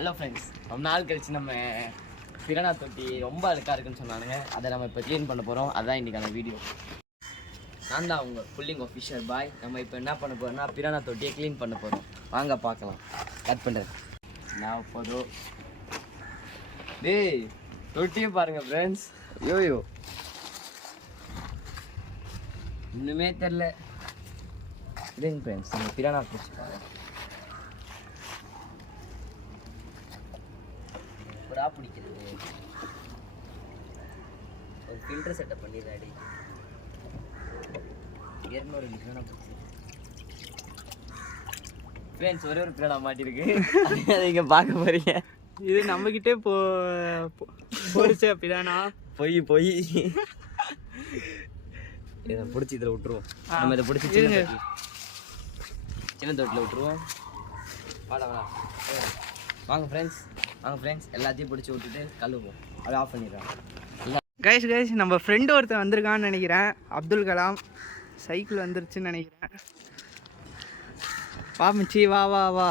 Hello friends, ரொம்ப நாள் கழிச்சு நம்ம பிரானா தொட்டி ரொம்ப அழுக்காக இருக்குன்னு சொன்னானுங்க. அதை நம்ம இப்போ க்ளீன் பண்ண போகிறோம். அதுதான் இன்றைக்கான வீடியோ. நான் தான் அவங்க புல்லிங் ஆஃபிஷியல் பாய். நம்ம இப்போ என்ன பண்ண போகிறோம்னா பிரானா தொட்டியை க்ளீன் பண்ண போகிறோம். வாங்க பார்க்கலாம். கட் பண்ணுறது நான் போதும். டேய் தொட்டியும் பாருங்கள் ஃப்ரெண்ட்ஸ். யோயோ இன்னுமே தெரில. இதுங்க ஃப்ரெண்ட்ஸ், நம்ம பிரானா பிடிச்சி பாருங்க. புறா பிடிக்கிறது ஒரு ஃபில்டர் செட்டப் பண்ணிடுறாடி. 200 பிரானா பிடிச்சி ஃப்ரெண்ட்ஸ், ஒரே ஒரு பிரானா மாட்டிருக்கு. அதை இங்கே பார்க்க போறீங்க. இது நம்மக்கிட்டே போரிச்சா பிரானா? போய் இதை பிடிச்சி இதில் விட்டுருவோம். நம்ம இதை பிடிச்சி சின்ன தொட்டில் விட்டுருவோம். வாடா வாங்க ஃப்ரெண்ட்ஸ் எல்லாத்தையும் பிடிச்சி விட்டுட்டு கழுவுவோம். அதை ஆஃப் பண்ணிடுறோம். கைஸ் நம்ம ஃப்ரெண்டு ஒருத்தன் வந்திருக்கான்னு நினைக்கிறேன். அப்துல் கலாம் சைக்கிள் வந்துருச்சுன்னு நினைக்கிறேன். பாமிச்சி வா வா வா.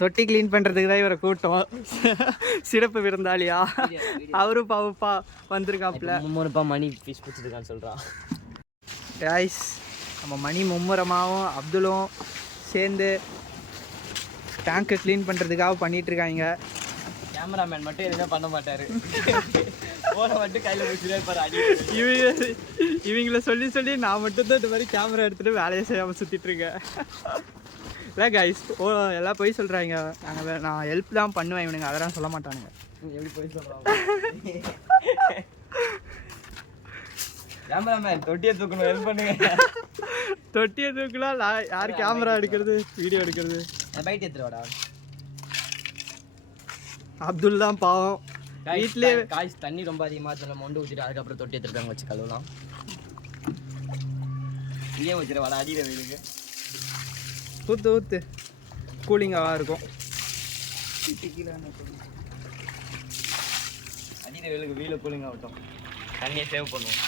தொட்டி க்ளீன் பண்ணுறதுக்கு தான் இவரை கூட்டம். சிறப்பு விருந்தாளியா அவரும் பாவப்பா வந்திருக்காப்புல. மும்முரப்பா மணி ஃபிஷ் பிடிச்சிருக்கான்னு சொல்கிறான். கைஸ் நம்ம மணி மும்முரமாகவும் அப்துலும் சேர்ந்து டேங்கை க்ளீன் பண்ணுறதுக்காக பண்ணிகிட்ருக்காங்க. கேமராமேன் மட்டும் எதுவுமே பண்ண மாட்டார். ஃபோனை மட்டும் கையில் பிடிச்சிட்டே இருப்பார். இவங்கள சொல்லி நான் மட்டும்தான் இந்த மாதிரி கேமரா எடுத்துகிட்டு வேலையை செய்யாமல் சுற்றிட்டுருக்கேன். இல்லை கைஸ் எல்லாம் போய் சொல்கிறாங்க. நான் ஹெல்ப் தான் பண்ணுவேன், இவனுங்க அதெல்லாம் சொல்ல மாட்டானுங்க. எப்படி போய் சொல்கிறாங்க? கேமராமேன் தொட்டியை தூக்கணும், ஹெல்ப் பண்ணுங்க. தொட்டியை தூக்கலாம். யார் கேமரா எடுக்கிறது, வீடியோ எடுக்கிறது? பைட் எடுத்துருவாடா. அப்துல் தான் பாவம். வீட்லேயே காய்ஸ் தண்ணி ரொம்ப அதிகமாக மொண்டு ஊற்றிட்டு அதுக்கப்புறம் தொட்டி எடுத்துருக்காங்க. வச்சு கழுவலாம். இங்கே வச்சுருவாடா அடிக்கிற வெயிலுக்கு. ஊற்று கூலிங்காக இருக்கும். அடிக்கிற வெயிலுக்கு வீல கூலிங் ஆகட்டும். தண்ணியை சேவ் பண்ணுவோம்.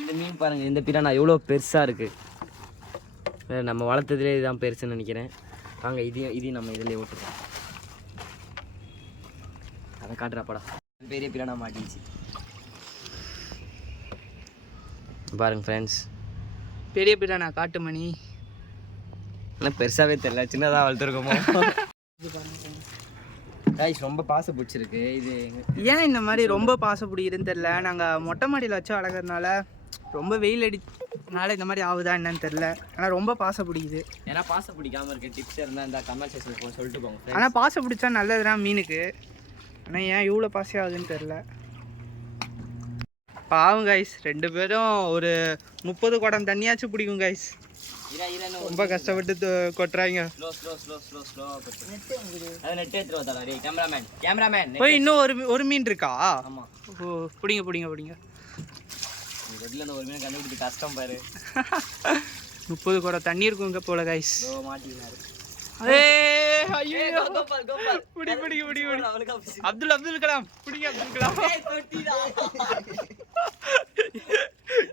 இந்த மீன் பாருங்கள், இந்த பிரானா எவ்வளோ பெருசாக இருக்குது. நம்ம வளர்த்ததுலேயே இதுதான் பெருசுன்னு நினைக்கிறேன். வாங்க இதையும் நம்ம இதிலே ஓட்டுருவோம். அதை காட்டுறாப்படா. பெரிய பிரானா மாட்டிச்சு பாருங்க ஃப்ரெண்ட்ஸ். பெரிய பிரானா காட்டு மணி. ஆனால் பெருசாகவே தெரியல, சின்னதாக வளர்த்துருக்கோமோ. காய்ஸ் ரொம்ப பாசை பிடிச்சிருக்கு. இது ஏன் இந்த மாதிரி ரொம்ப பாசை பிடிக்குதுன்னு தெரில. நாங்கள் மொட்டை மாடியில் வச்சு வளர்க்குறதுனால ரொம்ப வெயில் அடினால இந்த மாதிரி ஆகுதா என்னன்னு தெரில. ஆனால் ரொம்ப பாசை பிடிக்குது. ஏன்னா பாசை பிடிக்காமல் இருக்க டிப்ஸ் இருந்தால் இந்த கமெண்ட் செக்ஷனில் சொல்லிட்டு போங்க. ஆனால் பாசை பிடிச்சா நல்லதுதான் மீனுக்கு. ஆனால் ஏன் இவ்வளோ பாசை ஆகுதுன்னு தெரில. பாவம் கைஸ், 2 பேரும் ஒரு 30 குடம் தண்ணியாச்சும் பிடிக்கும் கைஸ். ரொம்ப கஷ்டப்பட்டு கொட்டுறாங்க. போய் இன்னும் ஒரு மீன் இருக்கா? ஆமாம். ஓ பிடிங்க. ஒரு மீன் கண்டுபிடிச்சு கஷ்டம் பாரு. 30 குடம் தண்ணி இருக்குங்க போல கைஸ். மாட்டினாரு. அப்துல் கலாம் பிடிங்க. அப்துல் கலாம்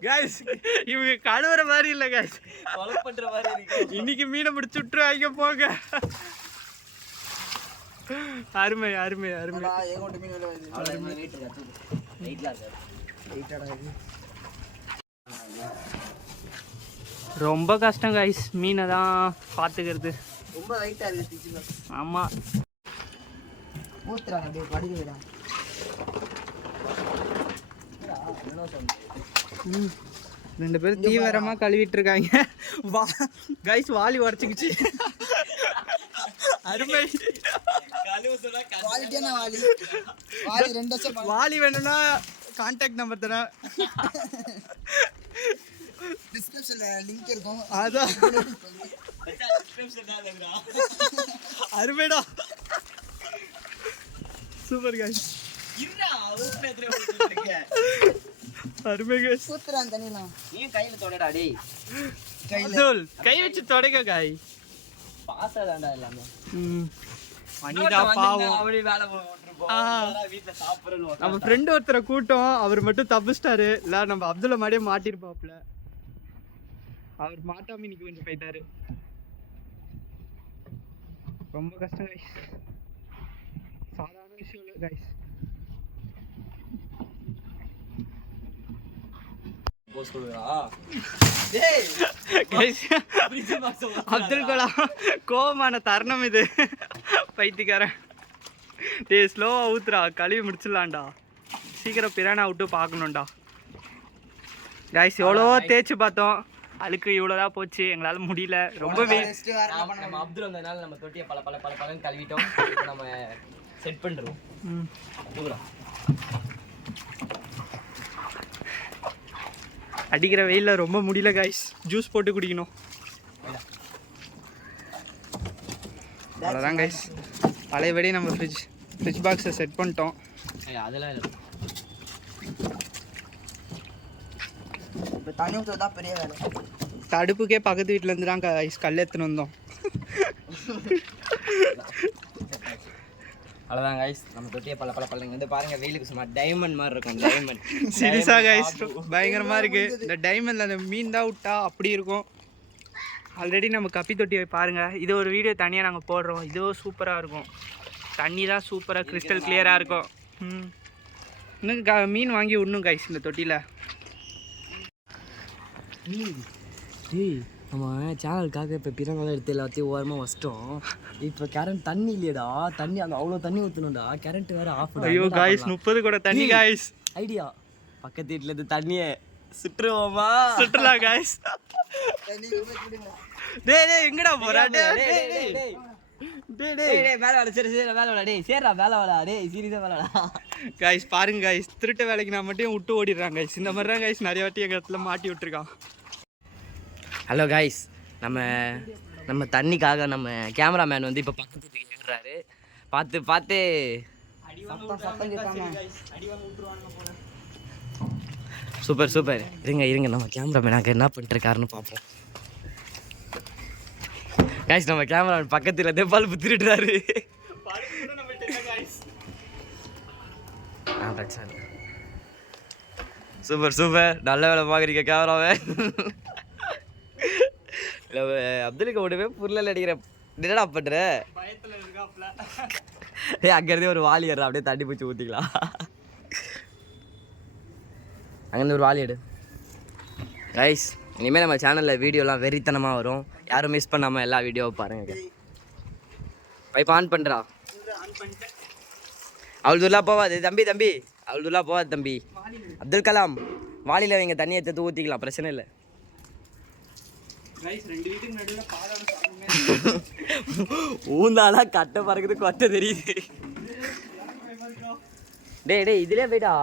கைஸ், இவங்க கழுவுற மாதிரி இல்லை கைஸ், பண்ற மாதிரி இருக்கு. இன்னைக்கு மீனை பிடிச்சி விட்டுருவாங்க போங்க. அருமை. ரொம்ப கஷ்டம் கைஸ் மீனை தான் பார்த்துக்கிறது. ரொம்ப லைட்டா இருக்கு. ஆமா, ஊத்துறாங்க அப்படியே படுக்க விடா. 2 பேரும் தீவிரமா கழுவிட்டு இருக்காங்க. கைஸ் வாலி உடச்சிக்கிச்சு. அருமை. வாலி வேணும்னா கான்டாக்ட் நம்பர் தரேன், டிஸ்கிரிப்ஷன்ல லிங்க் இருக்கும். அதான் அருமைடா. Super guys. அருமை கைஸ். ஊத்துறான் தண்ணிலாம். நீ கையில தொடடா டேய். கை வச்சு தொடங்க காய். பாசா தான்டா எல்லாமே. மணிதா பாவம். அப்படி வேலை போட்டுருப்போம். வீட்ல சாப்பிறணும். நம்ம ஃப்ரெண்ட் ஒருத்தரை கூட்டம், அவர் மட்டும் தப்பிச்சிட்டாரு. இல்ல நம்ம அப்துல்ல மாதிரியே மாட்டிருப்பாப்ல. அவர் மாட்டாம இன்னைக்கு கொஞ்சம் போயிட்டாரு. ரொம்ப கஷ்டம் கைஸ், சாதாரண விஷயம் இல்லை கைஸ். அப்துல் கலாம் கோபமான தருணம் இது. பைத்தியக்காரன். டேய் ஸ்லோவா ஊத்துறா, கழுவி முடிச்சிடலாம்டா. சீக்கிரம் பிரானா விட்டு பார்க்கணும்டா கைஸ். எவ்வளோ தேய்ச்சி பார்த்தோம், அழுக்கு இவ்வளோதான் போச்சு, எங்களால் முடியல. ரொம்ப நம்ம அப்துல் வந்ததுனால நம்ம தொட்டியை பல பல பல பலன்னு கழுவிட்டோம். நம்ம செட் பண்ணுறோம். அடிக்கிற வெயிலில் ரொம்ப முடியல கைஸ். ஜூஸ் போட்டு குடிக்கணும். அவ்வளோதான் கைஸ். பழையபடி நம்ம ஃப்ரிட்ஜ் பாக்ஸை செட் பண்ணிட்டோம். அதெல்லாம் இல்லை, தண்ணி ஊற்றுறதா பெரிய வேலை. தடுப்புக்கே பக்கத்து வீட்டிலேருந்து தான் கைஸ் கல் எடுத்துன்னு வந்தோம். அவ்வளோதான் கைஸ், நம்ம தொட்டியை பல பல பழங்க வந்து பாருங்கள். வெயிலுக்கு சும்மா டைமண்ட் மாதிரி இருக்கும். டைமண்ட் சீரியஸாக கைஸ் பயங்கரமாக இருக்குது. இந்த டைமண்டில் அந்த மீன் தான் விட்டா அப்படி இருக்கும். ஆல்ரெடி நம்ம கப்பி தொட்டியை பாருங்கள். இது ஒரு வீடியோ தனியாக நாங்கள் போடுறோம். இதுவும் சூப்பராக இருக்கும். தண்ணி தான் சூப்பராக கிறிஸ்டல் கிளியராக இருக்கும். இன்னும் மீன் வாங்கி விடணும் கைஸ் இந்த தொட்டியில். நம்ம சேனலுக்காக இப்போ பிறநாள் எடுத்து எல்லாத்தையும் ஓரமாக வச்சிட்டோம். இப்போ கரண்ட் தண்ணி இல்லையடா, தண்ணி அந்த அவ்வளோ தண்ணி ஊற்றணும்டா. கரண்ட் வேறு ஆஃப். ஐயோ காய்ஸ் 30 கூட தண்ணி காய்ஸ். ஐடியா, பக்கத்து வீட்டில் இருந்து தண்ணியை சுற்றுவோமா? சுற்றுலாம் காய்ஸ். டேய் டேய் எங்கடா போறா? வேலை வேலை சரி சரி வேலை வேலை. டேய் சரிடா வேலை வேலை. டேய் சீரியஸாக வேலை வேலை காய்ஸ். பாருங்க காய்ஸ், திருட்டு வேலைக்கு நான் மட்டும் விட்டு ஓடிடுறாங்க காய்ஸ். இந்த மாதிரி தான் காய்ஸ் நிறைய வாட்டி எங்கள் இடத்துல மாட்டி விட்டுருக்கான். ஹலோ காய்ஸ், நம்ம தண்ணிக்காக நம்ம கேமராமேன் வந்து இப்போ பக்கத்து கேட்குறாரு. பார்த்து பார்த்து சூப்பர் சூப்பர். இருங்க நம்ம கேமராமேன் அங்கே என்ன பண்ணிட்டுருக்காருன்னு பார்ப்போம். காய்ஸ் நம்ம கேமராமேன் பக்கத்தில் இருந்தே பல்பு திருடுறாரு. சூப்பர் சூப்பர், நல்ல வேலை பார்க்குறீங்க கேமராவே. அப்துலுக்கு ஒன்றுமே புரியல அடிக்கிற. என்னடா பண்ணுற? அங்கேருந்தே ஒரு வாளி ஏற, அப்படியே தண்ணி பூச்சி ஊற்றிக்கலாம். அங்கேருந்து ஒரு வாளி எடு கைஸ். இனிமேல் நம்ம சேனலில் வீடியோலாம் வெறித்தனமாக வரும். யாரும் மிஸ் பண்ணாமல் எல்லா வீடியோவும் பாருங்க. பைப் ஆன் பண்ணுறா. அவ்வளோ தூரலாம் போகாது தம்பி. அவ்வளோ தூரலாம் போகாது தம்பி. அப்துல் கலாம் வாளியில் வைங்க, தண்ணியை எடுத்து ஊற்றிக்கலாம், பிரச்சனை இல்லை. ஊந்தாலா கட்டை பறக்குது, கொட்டை தெரியுது. டேய் இதுலேயே போய்டா.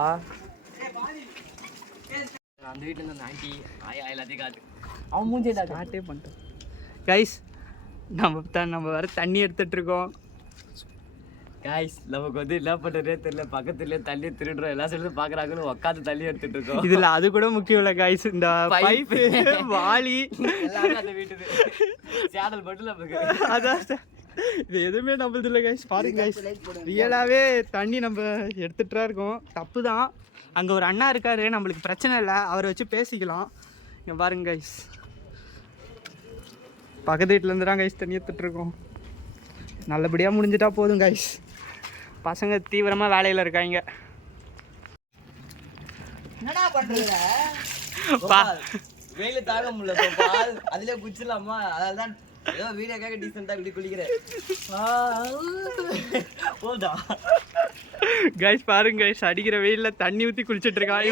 அந்த வீட்டில் இருந்து அந்த ஆண்டி ஆயா எல்லாத்தையும் காட்டு. அவன் மூஞ்சிடா காட்டே பண்ணிட்டோம் கைஸ். நம்ம வர தண்ணி எடுத்துட்டு இருக்கோம் காய்ஸ். நமக்கு வந்து என்ன பண்ணுறதே தெரியல. பக்கத்துலேயே தண்ணி திருடுறோம். எல்லா சேர்ந்து பார்க்குறாங்கன்னு உட்காந்து தண்ணி எடுத்துட்டு இருக்கோம். இதில் அது கூட முக்கியம் இல்லை கைஸ். இந்த பைப்பு வாளி எல்லாமே அந்த வீட்டுது. சேனல் மட்டும் நமக்கு அதான் இது எதுவுமே நம்மளது இல்லை கைஸ். பாருங்க கைஸ், ரியலாகவே தண்ணி நம்ம எடுத்துகிட்டு தான் இருக்கோம். தப்பு தான். அங்கே ஒரு அண்ணா இருக்காரு, நம்மளுக்கு பிரச்சனை இல்லை, அவரை வச்சு பேசிக்கலாம். இங்கே பாருங்க கைஸ், பக்கத்து வீட்டிலேருந்து தான் கைஸ் தண்ணி எடுத்துகிட்ருக்கோம். நல்லபடியாக முடிஞ்சிட்டா போதும் கைஸ். பசங்க தீவிரமாக வேலையில் இருக்காங்க. என்னடா பண்ணுறீங்க? வெயில் தாங்க முடியல. அதுலேயே குச்சிடலாமா? அதனால தான் ஏதோ வீடியோக்காக டீசெண்டாக இப்படி குளிக்கிறேன். போதா கைஸ் பாருங்க கைஸ், அடிக்கிற வெயிலில் தண்ணி ஊற்றி குளிச்சுட்டு இருக்கான்.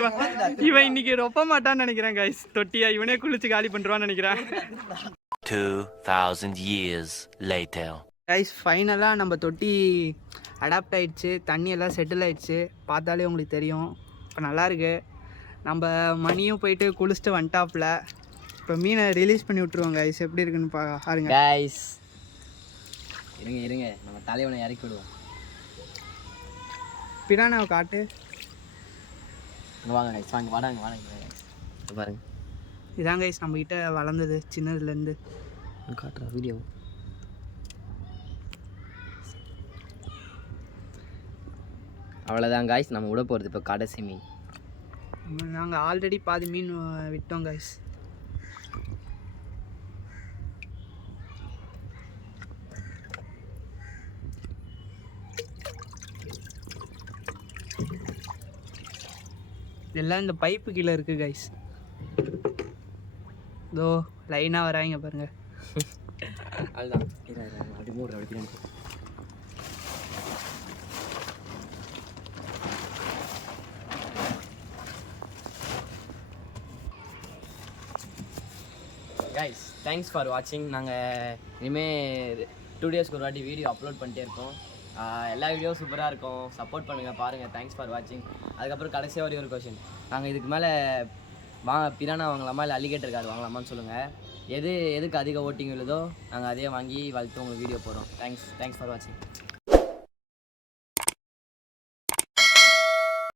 இவன் இன்னைக்கு ரொப்ப மாட்டான்னு நினைக்கிறேன் கைஸ். தொட்டியா இவனே குளிச்சு காலி பண்ணுறான்னு நினைக்கிறேன். 2000 years later. கைஸ் ஃபைனலாக நம்ம தொட்டி அடாப்ட் ஆகிடுச்சு. தண்ணி எல்லாம் செட்டில் ஆகிடுச்சு. பார்த்தாலே உங்களுக்கு தெரியும். இப்போ நல்லாயிருக்கு. நம்ம மணியும் போயிட்டு குளிச்சுட்டு வந்துட்டாப்புல. இப்போ மீனை ரிலீஸ் பண்ணி விட்ருவோம் கைஸ். எப்படி இருக்குன்னு பாருங்க கைஸ். இருங்க நம்ம தலைவனை இறக்கி விடுவோம். பிரானாவை காட்டு. வாங்க கைஸ், வாடாங்க பாருங்க. இதான் கைஸ் நம்மக்கிட்ட வளர்ந்தது சின்னதுலேருந்து. காட்டுற வீடியோ. அவ்வளோதான் கைஸ், நம்ம விட போகிறது இப்போ கடைசி மீன். நாங்கள் ஆல்ரெடி பாதி மீன் விட்டோம் கைஸ். எல்லாம் இந்த பைப்பு கீழே இருக்குது கைஸ். இதோ லைனாக வராங்க பாருங்க. அதுதான் அப்படி மூடுற அப்படி. கைஸ் தேங்க்ஸ் ஃபார் வாட்சிங். நாங்கள் இனிமேல் 2 டேஸ்க்கு ஒரு வாட்டி வீடியோ அப்லோட் பண்ணிட்டே இருக்கோம். எல்லா வீடியோ சூப்பராக இருக்கும், சப்போர்ட் பண்ணுங்கள், பாருங்கள். தேங்க்ஸ் ஃபார் வாட்சிங். அதுக்கப்புறம் கடைசியாக ஒரு கொஷின், நாங்கள் இதுக்கு மேலே பிரானா வாங்கலாமா இல்லை அலிகேட்டர் கார்டு வாங்கலாமான்னு சொல்லுங்கள். எதுக்கு அதிக ஓட்டிங் விழுதோ நாங்கள் அதே வாங்கி வளர்த்து உங்களுக்கு வீடியோ போடுறோம். தேங்க்ஸ் ஃபார் வாட்சிங்.